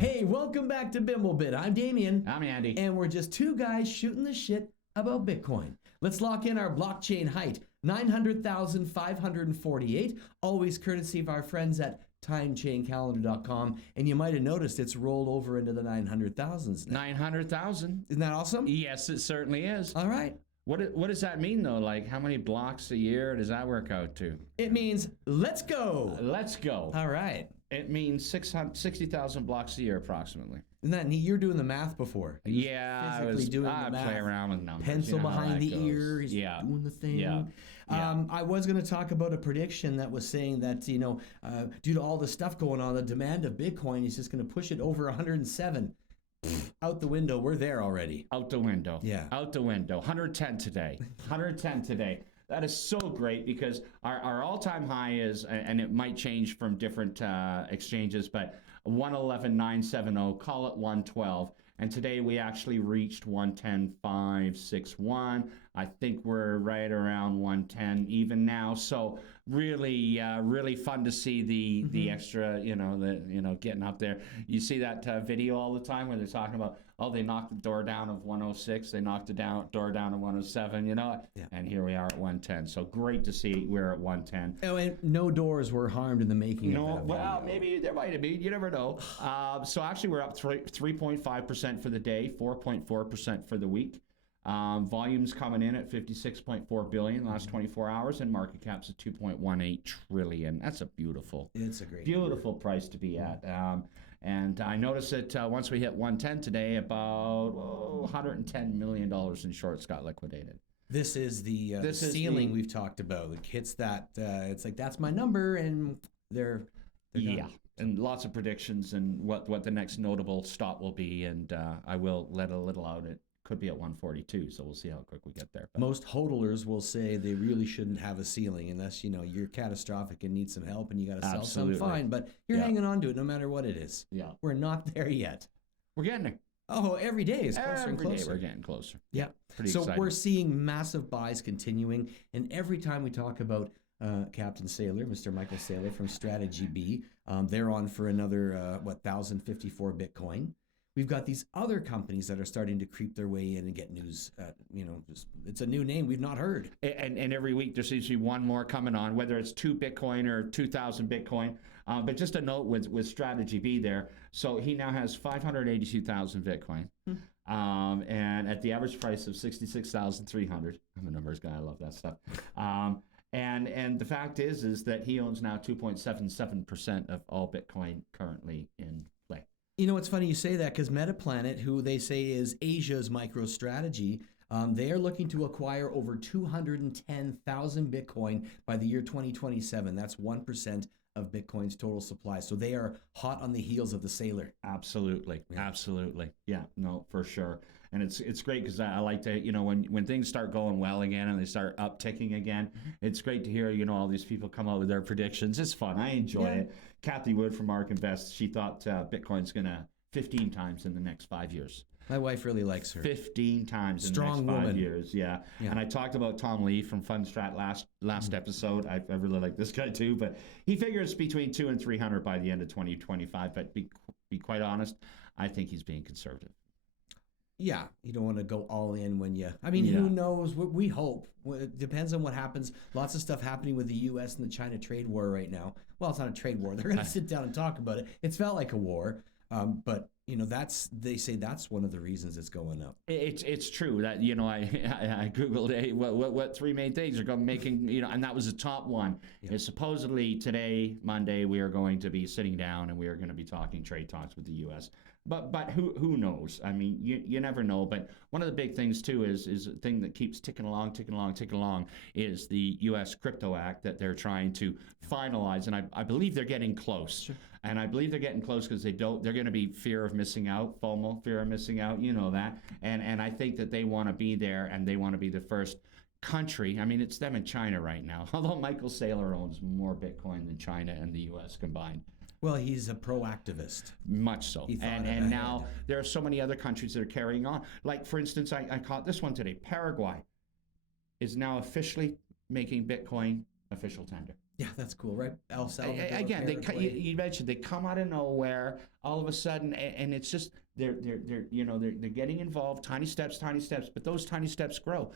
Hey, welcome back to Bimblebit. I'm Damian. I'm Andy. And we're just two guys shooting the shit about Bitcoin. Let's lock in our blockchain height, 900,548, always courtesy of our friends at TimeChainCalendar.com. And you might have noticed it's rolled over into the 900,000s now. 900,000. Isn't that awesome? Yes, it certainly is. All right. What does that mean, though? Like, how many blocks a year does that work out to? It means let's go. Let's go. All right. It means 60,000 blocks a year, approximately. Isn't that neat? You were doing the math before. Yeah, I was doing the math. play around with numbers. Pencil you know behind the goes. ear. He's doing the thing. Yeah. I was going to talk about a prediction that was saying that, due to all the stuff going on, the demand of Bitcoin is just going to push it over 107. Out the window. We're there already. Out the window. Yeah. Out the window. 110 today. 110 today. That is so great because our all-time high is, and it might change from different exchanges, but 111,970, call it 112. And today we actually reached 110,561. I think we're right around 110 even now. So really, really fun to see the extra, getting up there. You see that video all the time where they're talking about, they knocked the door down of 106, they knocked the door down of 107, and here we are at 110. So great to see we're at 110. Oh, and no doors were harmed in the making of that well, video. maybe there might have been. You never know. So actually, we're up 3.5% for the day, 4.4% for the week. Volumes coming in at 56.4 billion last 24 hours, and market cap's at 2.18 trillion. That's a beautiful, beautiful price to be at. And I noticed that once we hit 110 today, about $110 million in shorts got liquidated. This is the ceiling we've talked about. It hits that. It's like, that's my number, and they're yeah, and lots of predictions and what the next notable stop will be, and I will let a little out. It could be at 142, so we'll see how quick we get there. But most hodlers will say they really shouldn't have a ceiling unless you're catastrophic and need some help and you got to sell some. Fine, but you're hanging on to it no matter what it is. Yeah, we're not there yet. We're getting there. Oh, every day is closer and closer. Every day we're getting closer. Yeah, pretty so exciting. We're seeing massive buys continuing, and every time we talk about Captain Saylor, Mr. Michael Saylor from Strategy B, they're on for another 1,054 Bitcoin. We've got these other companies that are starting to creep their way in and get news. It's a new name we've not heard. And every week there seems to be one more coming on, whether it's 2 Bitcoin or 2,000 Bitcoin. But just a note with Strategy B there. So he now has 582,000 Bitcoin. And at the average price of 66,300. I'm a numbers guy. I love that stuff. And the fact is that he owns now 2.77% of all Bitcoin currently in play. It's funny you say that because Metaplanet, who they say is Asia's MicroStrategy, they are looking to acquire over 210,000 Bitcoin by the year 2027. That's 1% of Bitcoin's total supply. So they are hot on the heels of the Saylor. Absolutely. Yeah. Absolutely. Yeah, no, for sure. And it's great because I like to, when things start going well again and they start upticking again, it's great to hear, all these people come out with their predictions. It's fun. I enjoy it. Cathie Wood from ARK Invest, she thought Bitcoin's going to 15 times in the next 5 years. My wife really likes her. 15 times in the next 5 years, yeah. And I talked about Tom Lee from Fundstrat last episode. I really like this guy too, but he figures between 200 and 300 by the end of 2025. But be quite honest, I think he's being conservative. Yeah, you don't want to go all in when you... who knows? We hope. It depends on what happens. Lots of stuff happening with the U.S. and the China trade war right now. Well, it's not a trade war. They're going to sit down and talk about it. It's felt like a war, but... they say that's one of the reasons it's going up. It's true that, I Googled, hey, what 3 main things are making, and that was the top one. Yeah. Is supposedly today, Monday, we are going to be sitting down and we are going to be talking trade talks with the U.S. But who knows? You never know. But one of the big things, too, is a thing that keeps ticking along, is the U.S. Crypto Act that they're trying to finalize. And I believe they're getting close. Sure. And I believe they're getting close because they're going to be fear of missing out, FOMO, fear of missing out, that. And I think that they want to be there and they want to be the first country. It's them and China right now. Although Michael Saylor owns more Bitcoin than China and the U.S. combined. Well, he's a pro-activist. Much so. And now there are so many other countries that are carrying on. Like, for instance, I caught this one today. Paraguay is now officially making Bitcoin official tender. Yeah, that's cool, right? El Salvador, Again, Paraguay. you mentioned they come out of nowhere all of a sudden, and it's just they're getting involved, tiny steps, but those tiny steps grow.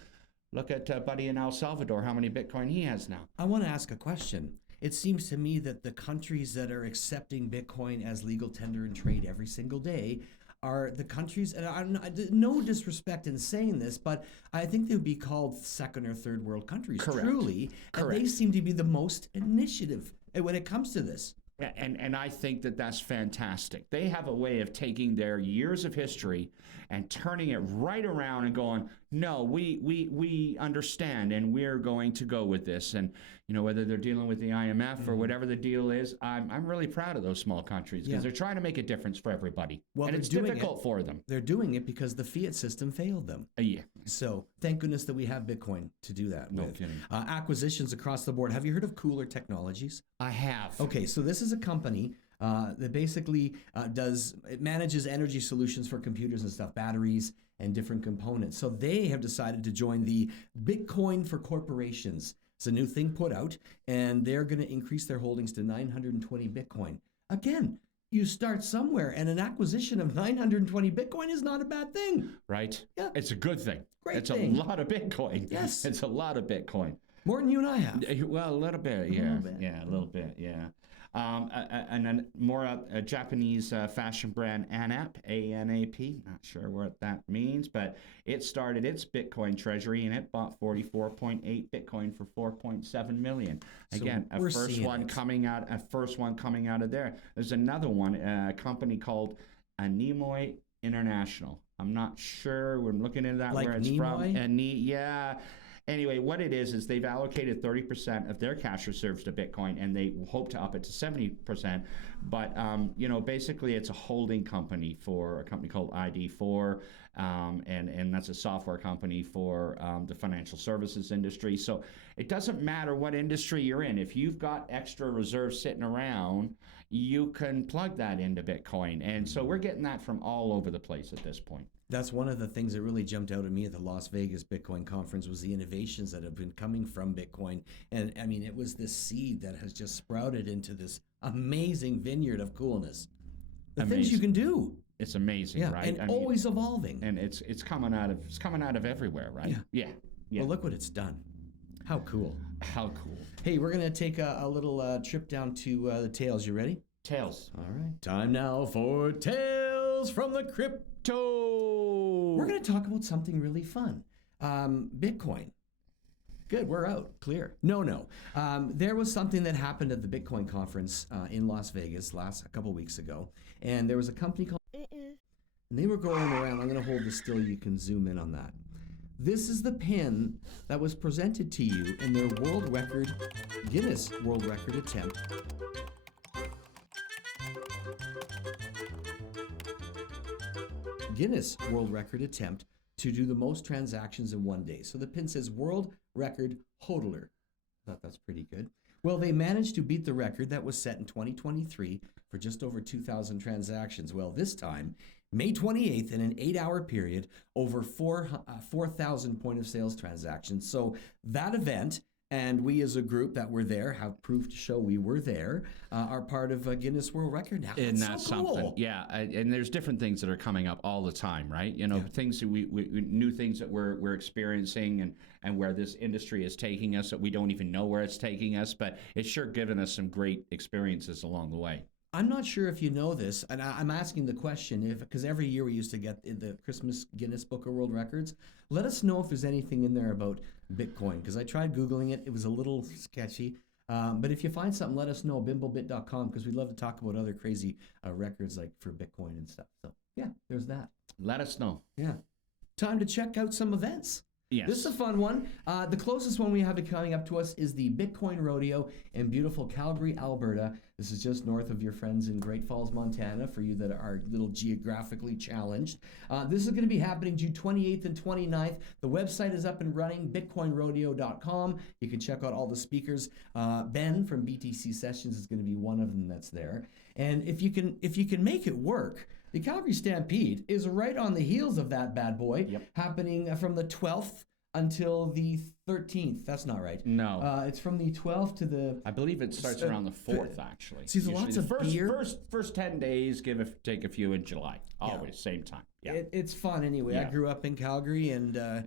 Look at Buddy in El Salvador, how many Bitcoin he has now. I want to ask a question. It seems to me that the countries that are accepting Bitcoin as legal tender and trade every single day are the countries, and I'm no disrespect in saying this, but I think they would be called second or third world countries, Correct. truly. And they seem to be the most initiative when it comes to this. And I think that's fantastic. They have a way of taking their years of history and turning it right around and going, no, we understand and we're going to go with this. And whether they're dealing with the IMF or whatever the deal is, I'm really proud of those small countries because they're trying to make a difference for everybody. Well, and it's difficult for them. They're doing it because the fiat system failed them. Yeah. So thank goodness that we have Bitcoin to do that No with. kidding. Acquisitions across the board. Have you heard of Cooler Technologies? I have. Okay, so this is a company that basically it manages energy solutions for computers and stuff, batteries and different components. So they have decided to join the Bitcoin for Corporations. It's a new thing put out, and they're going to increase their holdings to 920 Bitcoin. Again, you start somewhere, and an acquisition of 920 Bitcoin is not a bad thing. Right? Yeah. It's a good thing. Great thing. A lot of Bitcoin. Yes. It's a lot of Bitcoin. More than you and I have. Well, a little bit, yeah. A little bit, yeah. And then more a Japanese fashion brand ANAP, A-N-A-P, not sure what that means, but it started its Bitcoin treasury and it bought 44.8 Bitcoin for 4.7 million. Again, so a first one coming out of there. There's another one, a company called Anemoi International. I'm not sure. We're looking into that, like where it's Nimoy? from. Yeah. Anyway, what it is they've allocated 30% of their cash reserves to Bitcoin, and they hope to up it to 70%. But basically, it's a holding company for a company called ID4, and that's a software company for the financial services industry. So it doesn't matter what industry you're in. If you've got extra reserves sitting around, you can plug that into Bitcoin. And so we're getting that from all over the place at this point. That's one of the things that really jumped out at me at the Las Vegas Bitcoin conference was the innovations that have been coming from Bitcoin. And I mean, it was this seed that has just sprouted into this amazing vineyard of coolness. The things you can do. It's amazing, right? And always evolving. And it's coming out of everywhere, right? Yeah. Well, look what it's done. How cool. How cool. Hey, we're going to take a little trip down to the Tales. You ready? Tales. All right. Time now for Tales from the Crypto. We're going to talk about something really fun. Bitcoin. Good, we're out. Clear. No. There was something that happened at the Bitcoin conference in Las Vegas a couple weeks ago. And there was a company called... And they were going around. I'm going to hold this still. You can zoom in on that. This is the pin that was presented to you in their Guinness World Record attempt. Guinness World Record attempt to do the most transactions in one day. So the pin says World Record Hodler. I thought that's pretty good. Well, they managed to beat the record that was set in 2023 for just over 2,000 transactions. Well, this time, May 28th, in an 8-hour period, over 4,000 point of sales transactions. So that event, and we as a group that were there, have proof to show we were there, are part of a Guinness World Record now. And that's so cool. something. Yeah, and there's different things that are coming up all the time, right? Things that we new things that we're experiencing and where this industry is taking us that we don't even know where it's taking us, but it's sure given us some great experiences along the way. I'm not sure if you know this, and I'm asking the question because every year we used to get in the Christmas Guinness Book of World Records. Let us know if there's anything in there about Bitcoin, because I tried Googling it. It was a little sketchy. But if you find something, let us know, bimblebit.com, because we'd love to talk about other crazy records like for Bitcoin and stuff. So, yeah, there's that. Let us know. Yeah. Time to check out some events. Yes. This is a fun one. The closest one we have coming up to us is the Bitcoin Rodeo in beautiful Calgary, Alberta. This is just north of your friends in Great Falls, Montana, for you that are a little geographically challenged. This is going to be happening June 28th and 29th. The website is up and running, bitcoinrodeo.com. You can check out all the speakers. Ben from BTC Sessions is going to be one of them that's there. And if you can make it work, the Calgary Stampede is right on the heels of that bad boy, happening from the 12th until the 13th. That's not right. No. It's from the 12th to the... I believe it starts around the 4th, actually. See, there's lots of beer. First 10 days, take a few in July. Always, same time. Yeah. It's fun anyway. I grew up in Calgary, and the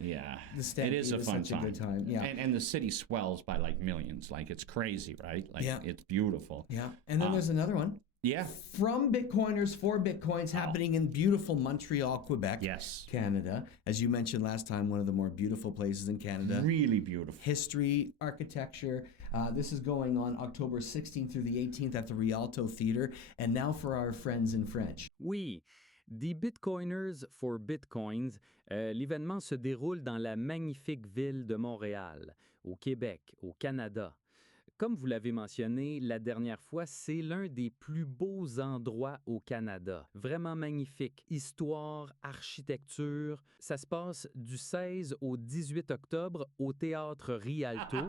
Stampede it is a fun such a good time. Yeah. And the city swells by like millions. Like, it's crazy, right? Like, it's beautiful. Yeah. And then there's another one. Yeah. From Bitcoiners for Bitcoins, happening in beautiful Montreal, Quebec. Yes. Canada. As you mentioned last time, one of the more beautiful places in Canada. Really beautiful. History, architecture. This is going on October 16th through the 18th at the Rialto Theatre. And now for our friends in French. Oui. The Bitcoiners for Bitcoins, l'événement se déroule dans la magnifique ville de Montréal, au Québec, au Canada. Comme vous l'avez mentionné la dernière fois, c'est l'un des plus beaux endroits au Canada. Vraiment magnifique. Histoire, architecture. Ça se passe du 16 au 18 octobre au Théâtre Rialto.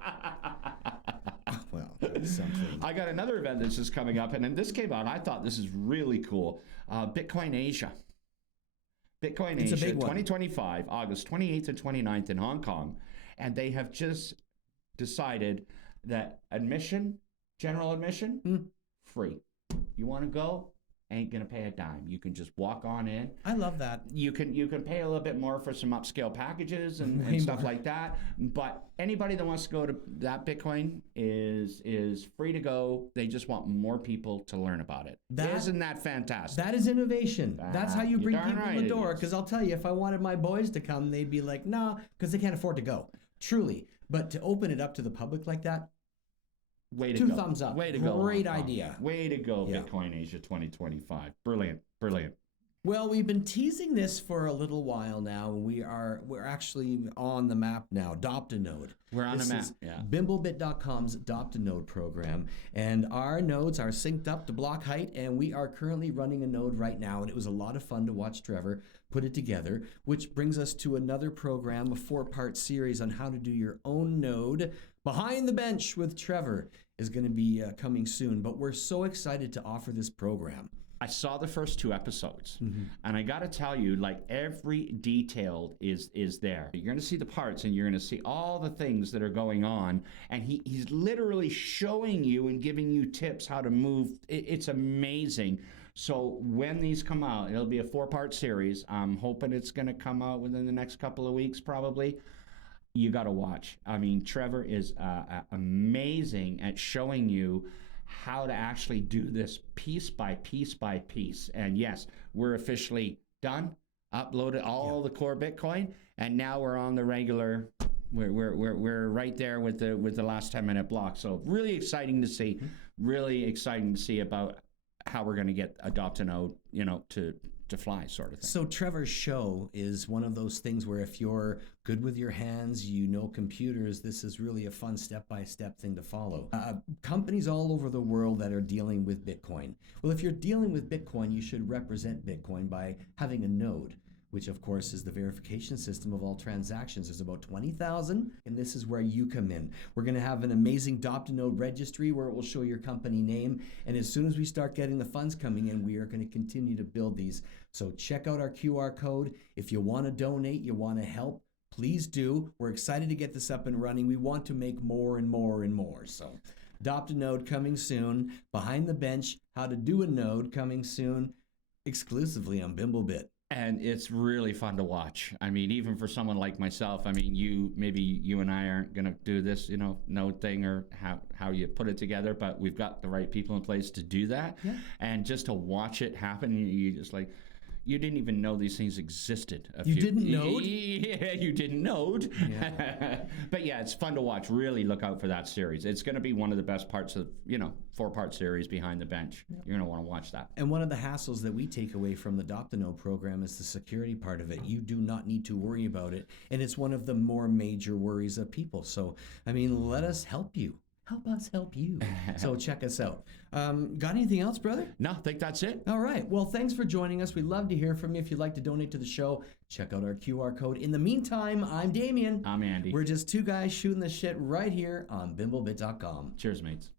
Well, something. I got another event that's just coming up, and then this came out, and I thought this is really cool. Bitcoin Asia. Bitcoin It's a Asia big one. 2025, August 28th and 29th in Hong Kong. And they have just decided that general admission, free. You want to go? Ain't gonna pay a dime. You can just walk on in. I love that. You can pay a little bit more for some upscale packages and stuff like that. But anybody that wants to go to that Bitcoin is free to go. They just want more people to learn about it. Isn't that fantastic? That is innovation. That's how you bring You're darn people right in the it door. is. Because I'll tell you, if I wanted my boys to come, they'd be like, nah, because they can't afford to go. Truly. But to open it up to the public like that, Way to Two go. thumbs up. Way to go. Great Hong Kong. idea. Way to go, Yeah. Bitcoin Asia 2025. Brilliant. Brilliant. well, we've been teasing this for a little while now. We're actually on the map now. Dopt-a-Node. We're on This the map. is Yeah. Bimblebit.com's Dopt-a-Node program, and our nodes are synced up to block height, and we are currently running a node right now, and it was a lot of fun to watch Trevor put it together, which brings us to another program, a 4-part series on how to do your own node. Behind the Bench with Trevor is going to be coming soon, but we're so excited to offer this program. I saw the first 2 episodes, and I got to tell you, like, every detail is there. You're going to see the parts, and you're going to see all the things that are going on, and he's literally showing you and giving you tips how to move. It's amazing. So when these come out, it'll be a 4-part series. I'm hoping it's going to come out within the next couple of weeks, probably. You got to watch. I mean, Trevor is amazing at showing you how to actually do this piece by piece by piece. And yes, we're officially done, uploaded all the core Bitcoin, and now we're on the regular. We're right there with the last 10-minute block. So really exciting to see. Really exciting to see about how we're going to get Dopt-a-Node, to fly, sort of thing. So Trevor's show is one of those things where if you're good with your hands, you know computers, this is really a fun step-by-step thing to follow. Companies all over the world that are dealing with Bitcoin. Well, if you're dealing with Bitcoin, you should represent Bitcoin by having a node, which of course is the verification system of all transactions. There's about 20,000, and this is where you come in. We're going to have an amazing Dopt-a-Node registry where it will show your company name, and as soon as we start getting the funds coming in, we are going to continue to build these. So check out our QR code. If you want to donate, you want to help, please do. We're excited to get this up and running. We want to make more and more and more. So Dopt-a-Node coming soon. Behind the Bench, how to do a node coming soon, exclusively on Bimblebit. And it's really fun to watch. I mean, even for someone like myself, I mean, maybe you and I aren't going to do this, node thing or how you put it together, but we've got the right people in place to do that. Yeah. And just to watch it happen, you just like, you didn't even know these things existed. Didn't node? Yeah, you didn't node. Yeah. But yeah, it's fun to watch. Really look out for that series. It's going to be one of the best parts of, 4-part series Behind the Bench. Yep. You're going to want to watch that. And one of the hassles that we take away from the Dopt-a-Node program is the security part of it. You do not need to worry about it. And it's one of the more major worries of people. So, I mean, let us help you. Help us help you. So check us out. Got anything else, brother? No, I think that's it. All right. Well, thanks for joining us. We'd love to hear from you. If you'd like to donate to the show, check out our QR code. In the meantime, I'm Damian. I'm Andy. We're just 2 guys shooting the shit right here on Bimblebit.com. Cheers, mates.